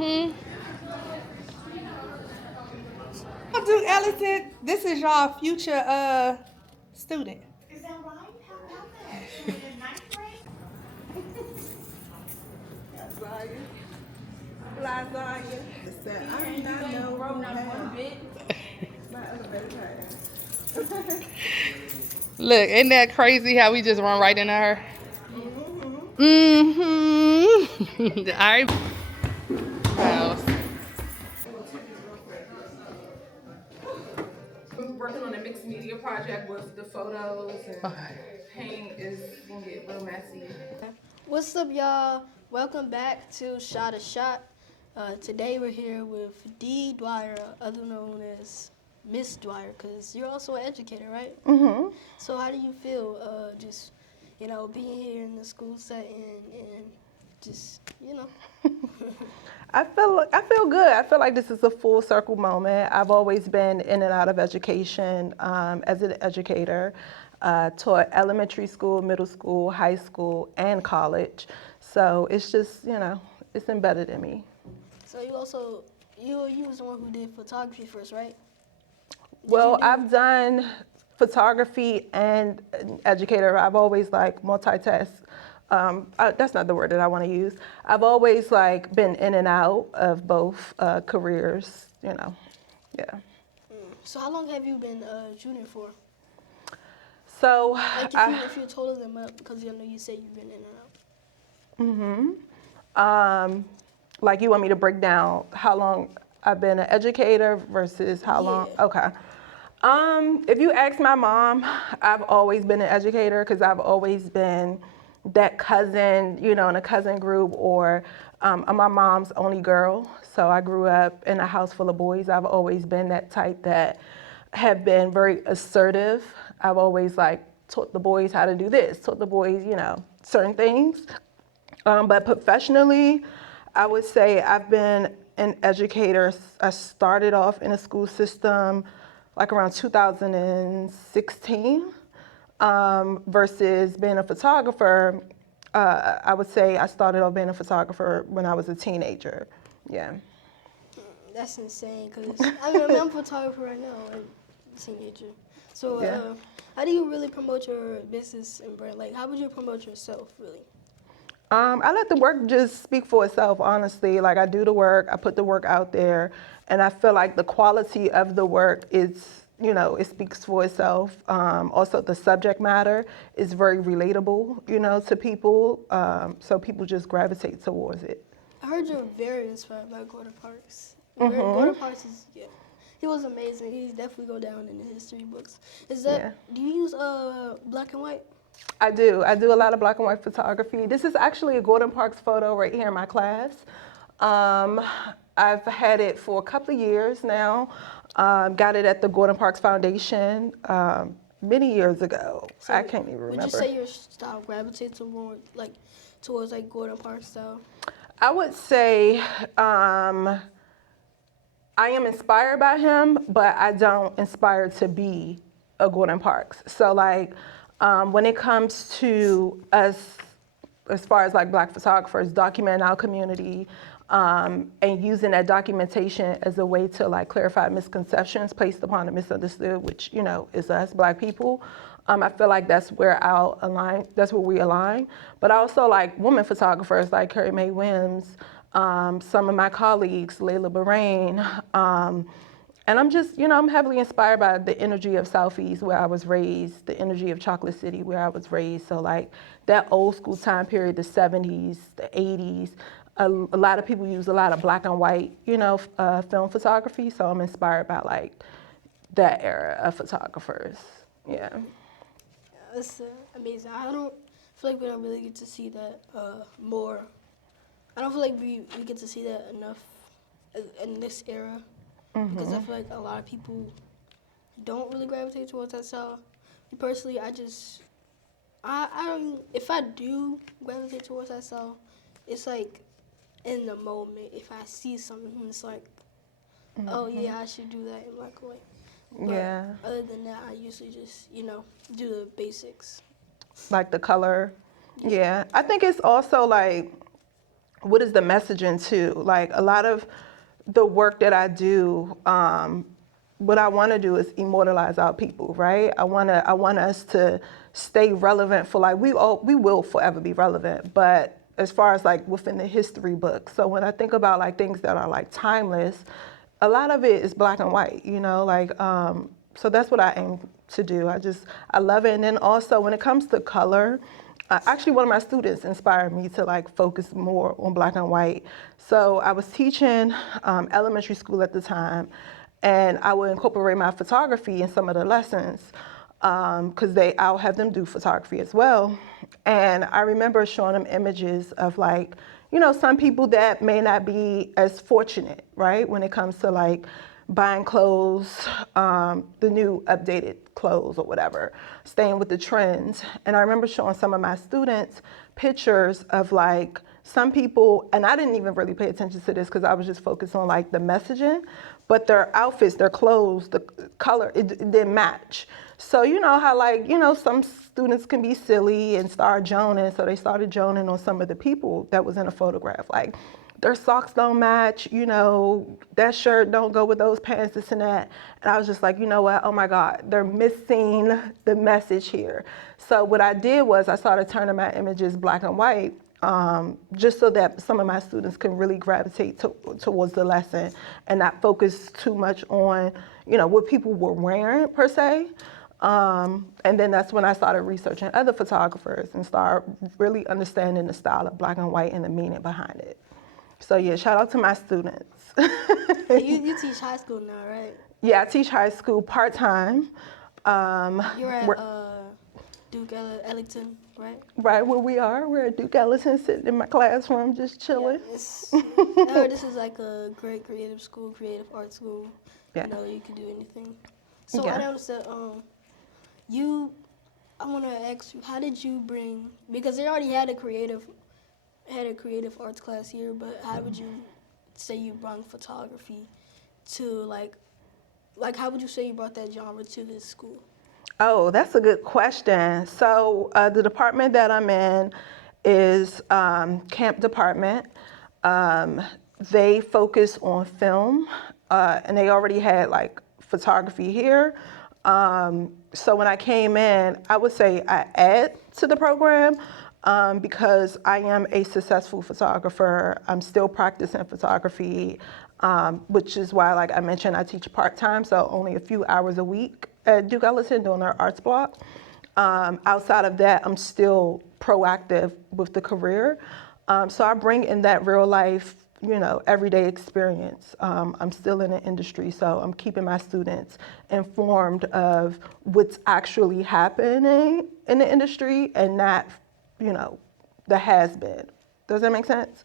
Duke Ellington, this is y'all future student. Is that right? How about that? She was in ninth grade? Zyah. Fly Zyah. I do not know who had my elevator pass. Look, ain't that crazy how we just run right into her? All right. Myles. We're working on a mixed media project with the photos and paint is gonna get real messy. What's up, y'all? Welcome back to Shotta. Today we're here with Dee Dwyer, other known as Miss Dwyer, because you're also an educator, right? So how do you feel just, being here in the school setting and just, I feel good. I feel like this is a full circle moment. I've always been in and out of education as an educator. Taught elementary school, middle school, high school, and college. So it's just, it's embedded in me. So you was the one who did photography first, right? Well, I've done photography and educator. I've always multitask. That's not the word that I want to use. I've always been in and out of both careers, yeah. So how long have you been junior for? So if you total them up, because you said you've been in and out. Like you want me to break down how long I've been an educator versus how long? Okay. If you ask my mom, I've always been an educator because I've always been that cousin, in a cousin group, or I'm my mom's only girl. So I grew up in a house full of boys. I've always been that type that have been very assertive. I've always taught the boys how to do this, taught the boys, certain things. But professionally, I would say I've been an educator. I started off in a school system around 2016 versus being a photographer. I would say I started off being a photographer when I was a teenager. Yeah. That's insane, because I'm a photographer right now, a teenager. So how do you really promote your business and brand? How would you promote yourself, really? I let the work just speak for itself, honestly. I do the work, I put the work out there, and I feel like the quality of the work is, it speaks for itself. Also, the subject matter is very relatable, to people, so people just gravitate towards it. I heard you're very inspired by Gordon Parks. Gordon Parks is, he was amazing. He's definitely go down in the history books. Do you use black and white? I do a lot of black and white photography. This is actually a Gordon Parks photo right here in my class. I've had it for a couple of years now. Got it at the Gordon Parks Foundation many years ago. So I can't even remember. Would you say your style gravitates more towards Gordon Parks style? I would say I am inspired by him, but I don't inspire to be a Gordon Parks. So when it comes to us, as far as black photographers, documenting our community and using that documentation as a way to clarify misconceptions placed upon the misunderstood, which is us, black people. I feel like that's where that's where we align. But I also like women photographers like Carrie Mae Wims, some of my colleagues, Layla Bahrain. And I'm just, I'm heavily inspired by the energy of Southeast where I was raised, the energy of Chocolate City where I was raised. So that old school time period, the 70s, the 80s, a lot of people use a lot of black and white, film photography. So I'm inspired by that era of photographers. Yeah. It's amazing. I don't feel like we don't really get to see that more. I don't feel like we get to see that enough in this era. Because I feel like a lot of people don't really gravitate towards that style. Personally, I don't. If I do gravitate towards that style, it's in the moment. If I see something, it's oh yeah, I should do that in black and white. But other than that, I usually just do the basics. Like the color. Yeah. I think it's also what is the messaging too? Like a lot of the work that I do, what I want to do is immortalize our people, right? I want us to stay relevant for like we will forever be relevant, but as far as like within the history books. So when I think about like things that are like timeless, a lot of it is black and white, you know, like so that's what I aim to do. I love it. And then also when it comes to color, actually one of my students inspired me to like focus more on black and white. So I was teaching elementary school at the time, and I would incorporate my photography in some of the lessons because I'll have them do photography as well. And I remember showing them images of like, you know, some people that may not be as fortunate, right, when it comes to like buying clothes, the new updated clothes or whatever, staying with the trends. And I remember showing some of my students pictures of like some people, and I didn't even really pay attention to this because I was just focused on like the messaging, but their outfits, their clothes, the color, it didn't match. So you know how like, you know, some students can be silly and start joning, so they started joning on some of the people that was in a photograph. Like, their socks don't match, you know, that shirt don't go with those pants, this and that. And I was just like, you know what, oh my God, they're missing the message here. So what I did was I started turning my images black and white, just so that some of my students can really gravitate towards the lesson and not focus too much on, you know, what people were wearing per se. And then that's when I started researching other photographers and start really understanding the style of black and white and the meaning behind it. So yeah, shout out to my students. You teach high school now, right? Yeah, I teach high school part-time. You're at Duke Ellington, right? Right where we are. We're at Duke Ellington, sitting in my classroom, just chilling. Yeah, I heard this is like a great creative school, creative art school. Yeah. You know, you can do anything. So Yeah. I noticed that I want to ask you, how did you bring, because they already had a creative arts class here, but how would you say you brought photography to like how would you say you brought that genre to this school? Oh, that's a good question. So the department that I'm in is camp department. They focus on film, and they already had like photography here. So when I came in, I would say I add to the program because I am a successful photographer. I'm still practicing photography, which is why, like I mentioned, I teach part-time, so only a few hours a week at Duke Ellington doing our arts block. Outside of that, I'm still proactive with the career. So I bring in that real life, you know, everyday experience. I'm still in the industry, so I'm keeping my students informed of what's actually happening in the industry and not, you know, the has-been. Does that make sense?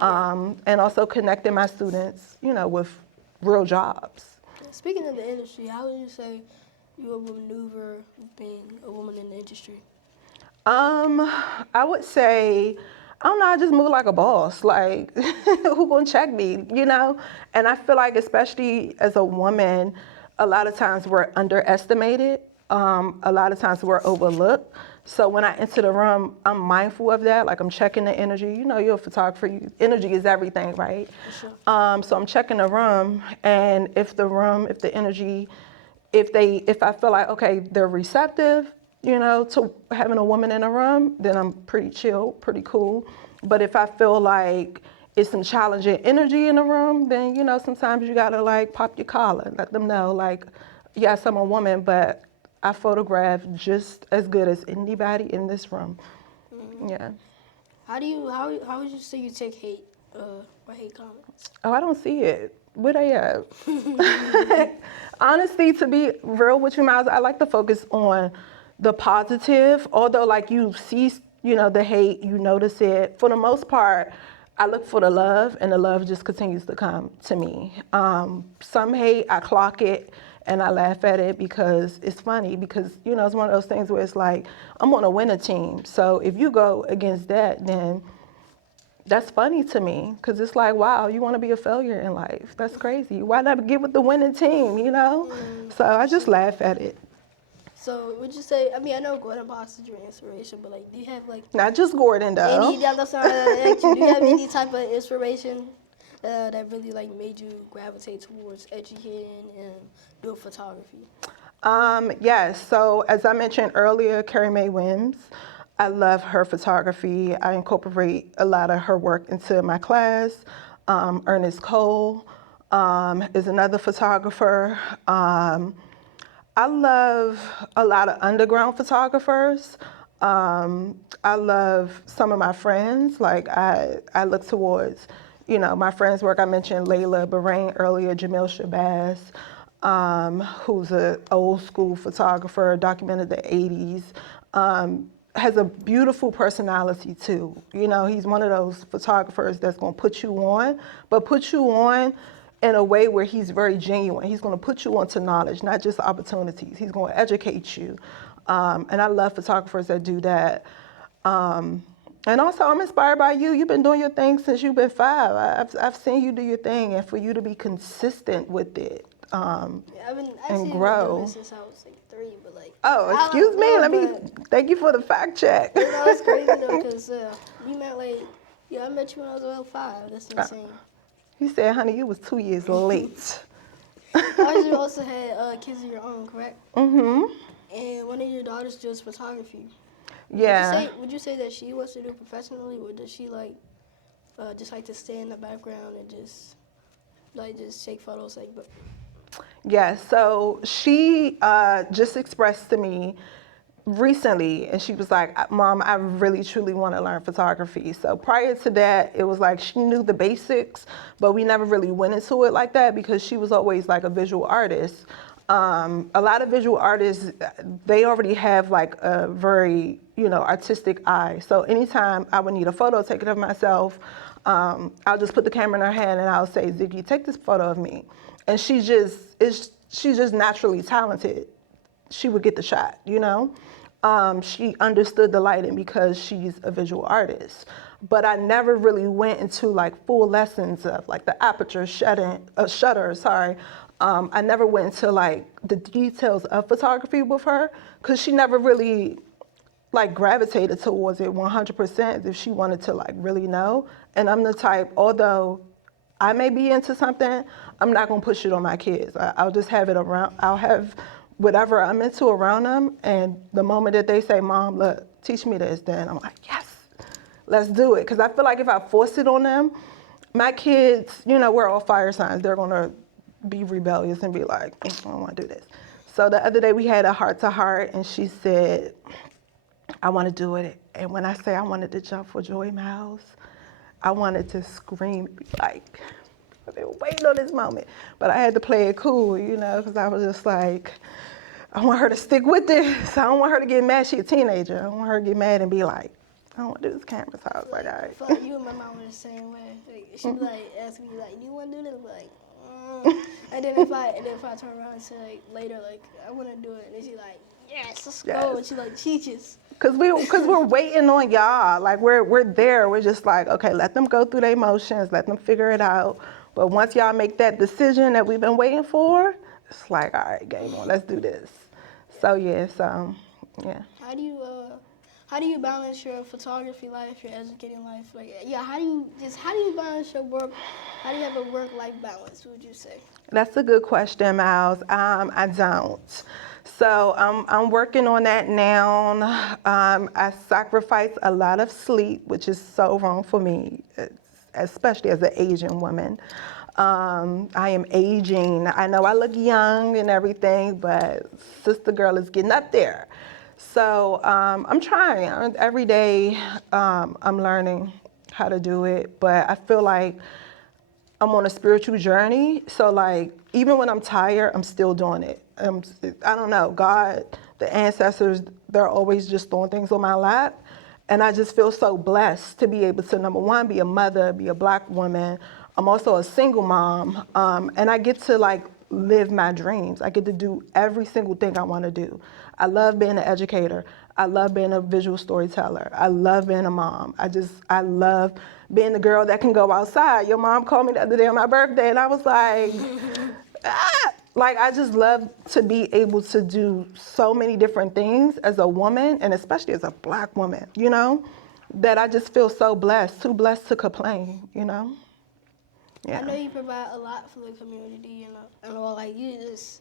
And also connecting my students, you know, with real jobs. Speaking of the industry, how would you say you would maneuver being a woman in the industry? I would say, I don't know, I just move like a boss. Like, who gonna check me, you know? And I feel like, especially as a woman, a lot of times we're underestimated. A lot of times we're overlooked. So when I enter the room, I'm mindful of that. Like, I'm checking the energy. You know, you're a photographer. Energy is everything, right? Sure. So I'm checking the room, and if the energy, if I feel like, okay, they're receptive, you know, to having a woman in a room, then I'm pretty chill, pretty cool. But if I feel like it's some challenging energy in the room, then, you know, sometimes you gotta like pop your collar, let them know, like, yes, I'm a woman, but I photograph just as good as anybody in this room. Mm-hmm. Yeah. How would you say you take hate or hate comments? Oh, I don't see it. Where they at? Honestly, to be real with you, Myles, I like to focus on the positive. Although, like, you see, you know, the hate, you notice it. For the most part, I look for the love, and the love just continues to come to me. Some hate, I clock it, and I laugh at it because it's funny. Because, you know, it's one of those things where it's like, I'm on a winner team. So if you go against that, then that's funny to me, because it's like, wow, you want to be a failure in life. That's crazy. Why not get with the winning team, you know? So I just laugh at it. So would you say? I mean, I know Gordon Boss is your inspiration, but like, do you have like Not just Gordon, though. any? That's what I asked you. Do you have any type of inspiration that really like made you gravitate towards educating and doing photography? Yes, so as I mentioned earlier, Carrie Mae Wims, I love her photography. I incorporate a lot of her work into my class. Ernest Cole is another photographer. I love a lot of underground photographers. I love some of my friends. Like I look towards, my friends' work. I mentioned Layla Bahrain earlier, Jamil Shabazz, who's an old school photographer, documented the 80s. Has a beautiful personality too. He's one of those photographers that's gonna put you on, but put you on in a way where he's very genuine. He's gonna put you onto knowledge, not just opportunities. He's gonna educate you. And I love photographers that do that. And also, I'm inspired by you. You've been doing your thing since you've been 5. I've seen you do your thing, and for you to be consistent with it I've and grow. Been since I was like 3, but like. Oh, excuse me. Thank you for the fact check. It's crazy though, cause you met I met you when I was about 5. That's insane. He said, honey, you was 2 years late. You also had kids of your own, correct? Mm-hmm. And one of your daughters does photography. Yeah. Would you say that she wants to do professionally, or does she just like to stay in the background and just take photos but. Yeah, so she just expressed to me recently, and she was like, Mom, I really truly want to learn photography. So prior to that, it was like she knew the basics, but we never really went into it like that because she was always like a visual artist. A lot of visual artists, they already have like a very, artistic eye. So anytime I would need a photo taken of myself, I'll just put the camera in her hand and I'll say, Ziggy, take this photo of me. And she's just naturally talented. She would get the shot, She understood the lighting because she's a visual artist. But I never really went into like full lessons of like the aperture shutter, sorry. I never went into like the details of photography with her because she never really like gravitated towards it 100% if she wanted to like really know. And I'm the type, although I may be into something, I'm not gonna push it on my kids. I'll just have it around, I'll have whatever I'm into around them, and the moment that they say, Mom, look, teach me this, then I'm like, yes, let's do it. Because I feel like if I force it on them, my kids, we're all fire signs. They're gonna be rebellious and be like, I don't wanna do this. So the other day we had a heart-to-heart, and she said, I wanna do it. And when I say I wanted to jump for joy, Myles, I wanted to scream, like, I've been waiting on this moment. But I had to play it cool, because I was just like, I want her to stick with this. I don't want her to get mad. She's a teenager. I don't want her to get mad and be like, I don't want to do this camera. So I was like, all right. I feel like you and my mom were the same way. Like, she'd be like, ask me, like, do you want to do this? I'm like, And then if I turn around and say, like, later, like, I want to do it, and then she's like, yes, let's go. And she, like, teaches. Cause we're waiting on y'all. Like we're there. We're just like, okay, let them go through their emotions, let them figure it out. But once y'all make that decision that we've been waiting for, it's like, all right, game on, let's do this. So yeah. How do you balance your photography life, your educating life? How do you balance your work? How do you have a work-life balance? Would you say? That's a good question, Myles. I don't. So I'm working on that now. I sacrifice a lot of sleep, which is so wrong for me, especially as an Asian woman. I am aging. I know I look young and everything, but sister girl is getting up there. So I'm trying. Every day I'm learning how to do it, but I feel like I'm on a spiritual journey. So like, even when I'm tired, I'm still doing it. I don't know, God, the ancestors, they're always just throwing things on my lap. And I just feel so blessed to be able to, number one, be a mother, be a Black woman. I'm also a single mom. And I get to like live my dreams. I get to do every single thing I want to do. I love being an educator. I love being a visual storyteller. I love being a mom. I love being the girl that can go outside. Your mom called me the other day on my birthday, and I was like, like, I just love to be able to do so many different things as a woman, and especially as a Black woman, you know, that I just feel so blessed, too blessed to complain, you know? Yeah. I know you provide a lot for the community, you know, and all, like, you just,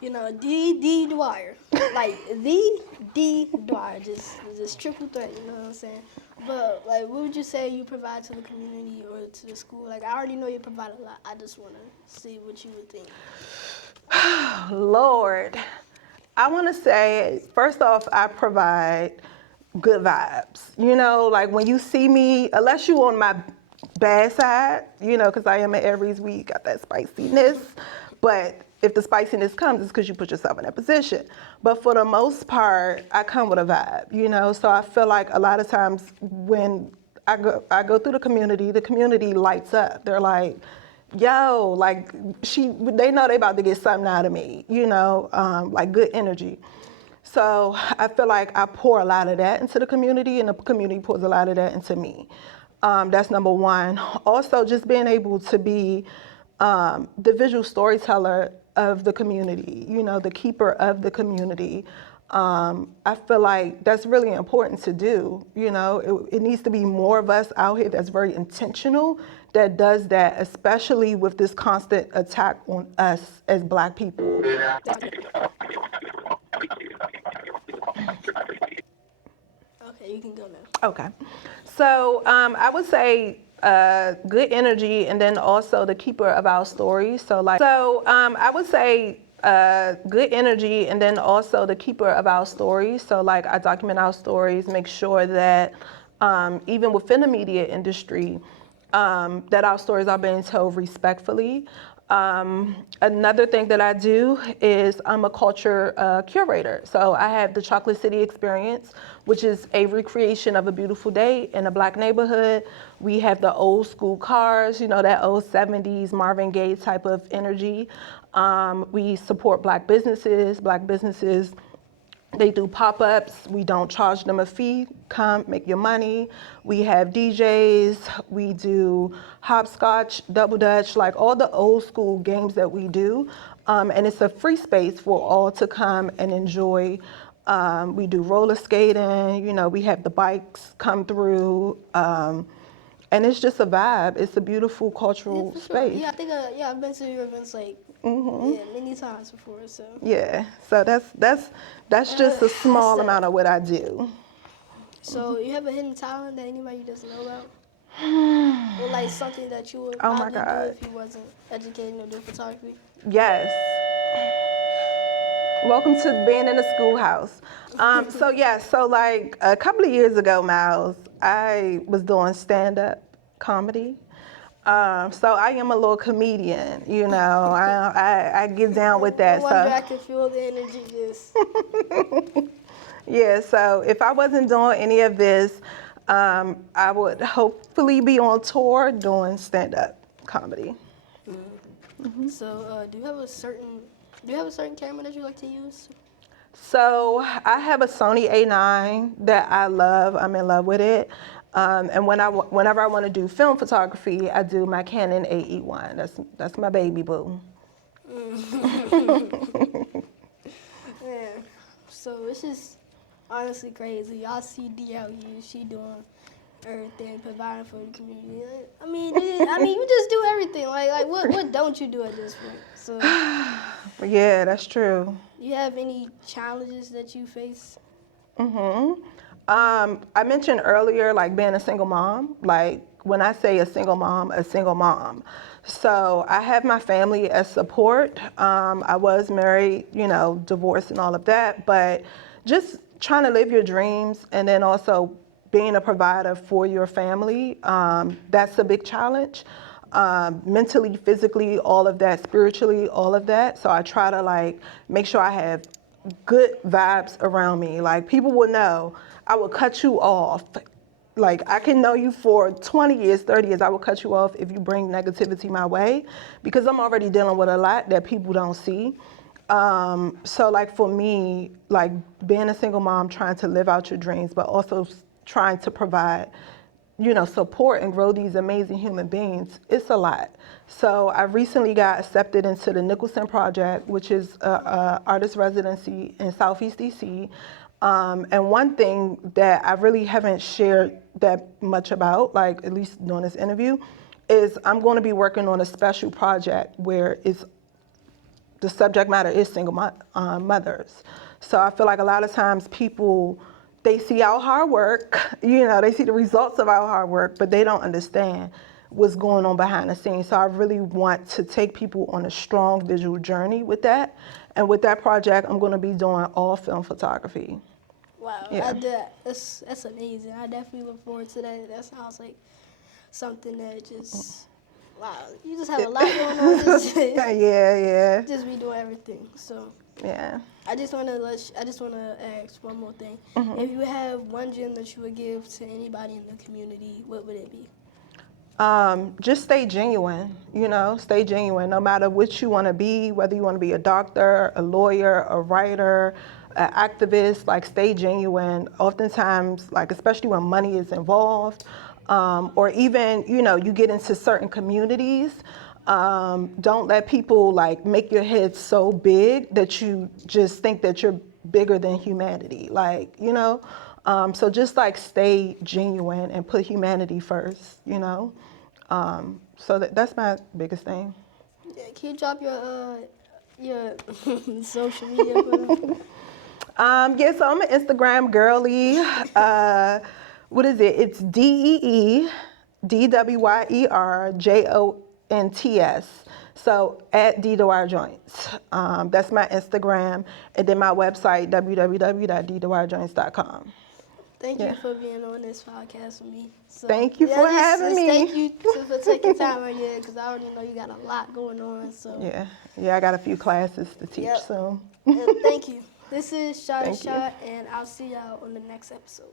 you know, Dee Dwyer. Like, the Dee Dwyer, just triple threat, you know what I'm saying? But, like, what would you say you provide to the community or to the school? Like, I already know you provide a lot. I just want to see what you would think. Lord, I want to say, first off, I provide good vibes. You know, like when you see me, unless you on my bad side, you know, because I am an Aries, we got that spiciness. But if the spiciness comes, it's because you put yourself in that position. But for the most part, I come with a vibe, you know. So I feel like a lot of times when I go through the community lights up. They're like, yo, like they know they about to get something out of me, you know, like good energy. So I feel like I pour a lot of that into the community, and the community pours a lot of that into me. That's number one. Also, just being able to be the visual storyteller of the community, you know, the keeper of the community. I feel like that's really important to do. You know, it needs to be more of us out here that's very intentional that does that, especially with this constant attack on us as Black people. Okay, you can go now. Okay. So I would say good energy, and then also the keeper of our stories. I would say good energy, and then also the keeper of our stories. So like I document our stories, make sure that even within the media industry, that our stories are being told respectfully. Another thing that I do is I'm a culture curator. So I have the Chocolate City Experience, which is a recreation of a beautiful day in a Black neighborhood. We have the old school cars, you know, that old 70s Marvin Gaye type of energy. We support Black businesses. They do pop-ups. We don't charge them a fee. Come, make your money. We have DJs. We do hopscotch, double dutch, like all the old school games that we do. And it's a free space for all to come and enjoy. We do roller skating. You know, we have the bikes come through. And it's just a vibe. It's a beautiful cultural space. Yeah, I think I've been to your events like many times before. So yeah, so that's just a small amount of what I do. So you have a hidden talent that anybody doesn't know about, or like something that you would Oh my probably God. do if you wasn't educated or do photography. Yes. Welcome to being in the schoolhouse. So like a couple of years ago, Myles, I was doing stand-up comedy. So I am a little comedian, you know. I get down with that. I wonder I can feel the energy just. Yeah, so if I wasn't doing any of this, I would hopefully be on tour doing stand-up comedy. So do you have a certain camera that you like to use? So I have a Sony A9 that I love. I'm in love with it. And whenever I want to do film photography, I do my Canon AE1. That's my baby boo. Yeah. So it's just honestly crazy. Y'all see Dee out here. She doing everything, providing for the community. I mean, you just do everything. Like what don't you do at this point? So. Yeah, that's true. Do you have any challenges that you face? I mentioned earlier, like being a single mom. Like when I say a single mom. So I have my family as support. I was married, you know, divorced and all of that, but just trying to live your dreams, and then also being a provider for your family. That's a big challenge. Mentally, physically, all of that, spiritually, all of that. So I try to like make sure I have good vibes around me. Like people will know I will cut you off. Like I can know you for 20 years, 30 years, I will cut you off if you bring negativity my way, because I'm already dealing with a lot that people don't see. So like for me, like being a single mom, trying to live out your dreams, but also trying to provide support and grow these amazing human beings, it's a lot. So I recently got accepted into the Nicholson Project, which is a artist residency in Southeast D.C. And one thing that I really haven't shared that much about, like at least during this interview, is I'm going to be working on a special project where the subject matter is single mothers. So I feel like a lot of times people, they see our hard work, they see the results of our hard work, but they don't understand what's going on behind the scenes. So I really want to take people on a strong visual journey with that. And with that project, I'm going to be doing all film photography. Wow, Yeah. that's amazing. I definitely look forward to that. That sounds like something that just, wow, you just have a lot going on. Yeah. Just be doing everything. So Yeah. I just want to ask one more thing. Mm-hmm. If you have one gem that you would give to anybody in the community, what would it be? Just stay genuine, stay genuine no matter what you want to be, whether you want to be a doctor, a lawyer, a writer, an activist, like stay genuine. Oftentimes, like especially when money is involved, or even, you get into certain communities, don't let people like make your head so big that you just think that you're bigger than humanity, so just like stay genuine and put humanity first, So that's my biggest thing. Yeah, can you drop your social media for them? Yeah, so I'm an Instagram girly. What is it? It's DeeDwyerjonts. So at Deedwyerjonts. That's my Instagram. And then my website, www.deedwyerjonts.com. Thank you for being on this podcast with me. So, thank you for having me. Thank you for taking time on here because I already know you got a lot going on. So Yeah, I got a few classes to teach soon. Thank you. This is Shotta, and I'll see y'all on the next episode.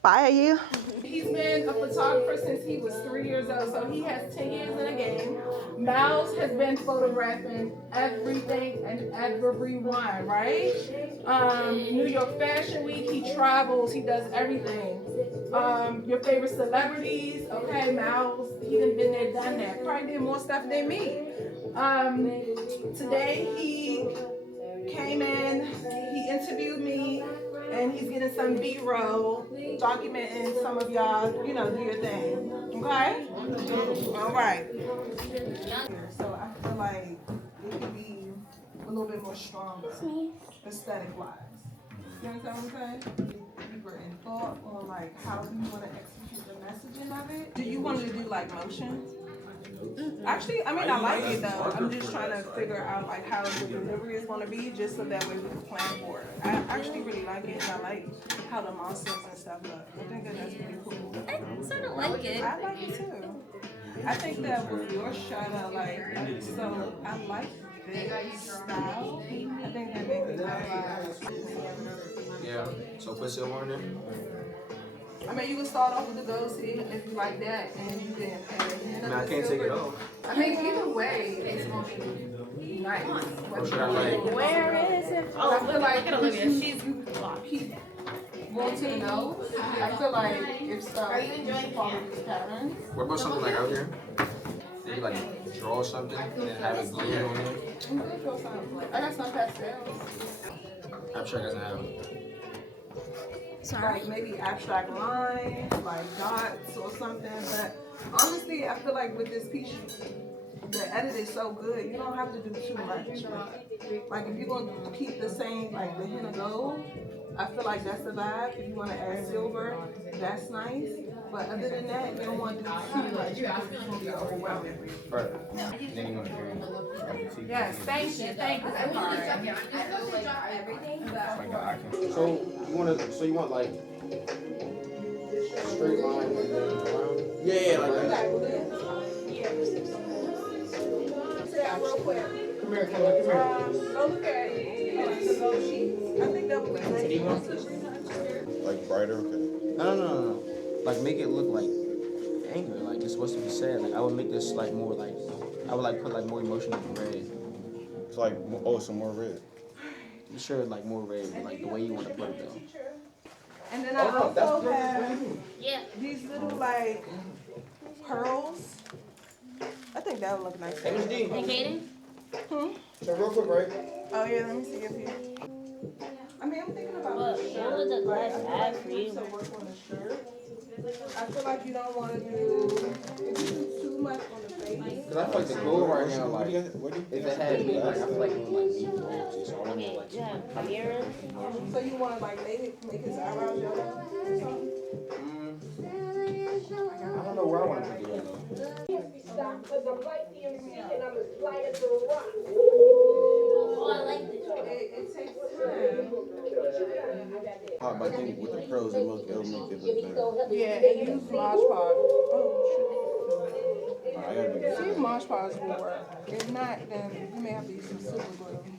Bye. He's been a photographer since he was 3 years old, so he has 10 years in the game. Myles has been photographing everything and everyone, right? New York Fashion Week, he travels, he does everything. Your favorite celebrities, okay, Myles, he done been there, done that. Probably did more stuff than me. Today he came in, he interviewed me, and he's getting some B-roll, documenting some of y'all, do your thing. Okay? All right. So I feel like it could be a little bit more stronger, aesthetic-wise. You understand what I'm saying? Deeper in thought on like how do you want to execute the messaging of it? Do you want to do like motions? Actually, I like it though. I'm just trying to figure out like how the delivery is going to be, just so that way we can plan for it. I actually really like it. And I like how the monsters and stuff look. I think that's pretty cool. I sort of like it. I like it too. I think that with your Shotta, so I like this style. I think that makes it Yeah. So put silver on there. you can start off with the gold tee if you like that, and you can add I can't take it off. either way, it's gonna be nice. Or should I Where is it? I feel like Look at Olivia. She's want to know. I feel like if stuff, you should follow these patterns. What about something like out here? Maybe like draw something and have it gleam on it. I got some pastels. I'm sure it doesn't have. Like maybe abstract lines, like dots or something. But honestly, I feel like with this piece, the edit is so good, you don't have to do too much. Like if you're gonna keep the same, like the hint of gold, I feel like that's the vibe. If you want to add silver, that's nice. But other than that, you don't want to do too much because it's gonna be overwhelming. Right. Then you want to Yes, thank you. That's hard. So you want like straight line and then around? Yeah, like that. Real quick. Come here, come here. Go look at the gold sheets. I think that would look nice. Like brighter, okay. No. Like make it look like anger, like it's supposed to be sad. Like I would make this like more like I would like put like more emotion in the red. It's like some more red. Sure, like more red, like the way you want to put it though. And then I also have these little like pearls. I think that would look nice. Hey, Miss D. Hey, Kaden? So real quick, right? Oh yeah, let me see if you. I mean, I'm thinking about What the shirt. would the Like, class I feel have like for you you? need to work on the shirt. I feel like you don't want to do if you do too much on the face. Cause I feel like the goal right now, like, What do you if it had me, like, I feel like doing like deep roots, so I want to like. You have earrings? So you want to like make his eyebrows yellow or something? I don't know where I want to put the yellow. Oh, I like this. It takes time. But I think with the pros, it'll make it look better. Yeah, and use Mod Podge. Oh I gotta do shit. See that. if Mod Podge will work. If not, then you may have to use some super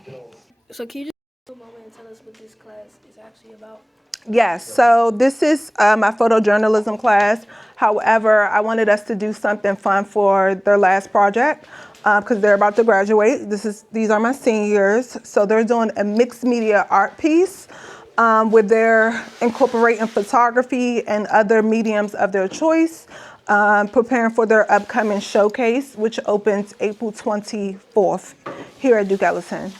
glue. So can you just take a moment and tell us what this class is actually about? Yes, so this is my photojournalism class. However, I wanted us to do something fun for their last project because they're about to graduate. These are my seniors. So they're doing a mixed media art piece where they're incorporating photography and other mediums of their choice, preparing for their upcoming showcase, which opens April 24th here at Duke Ellington.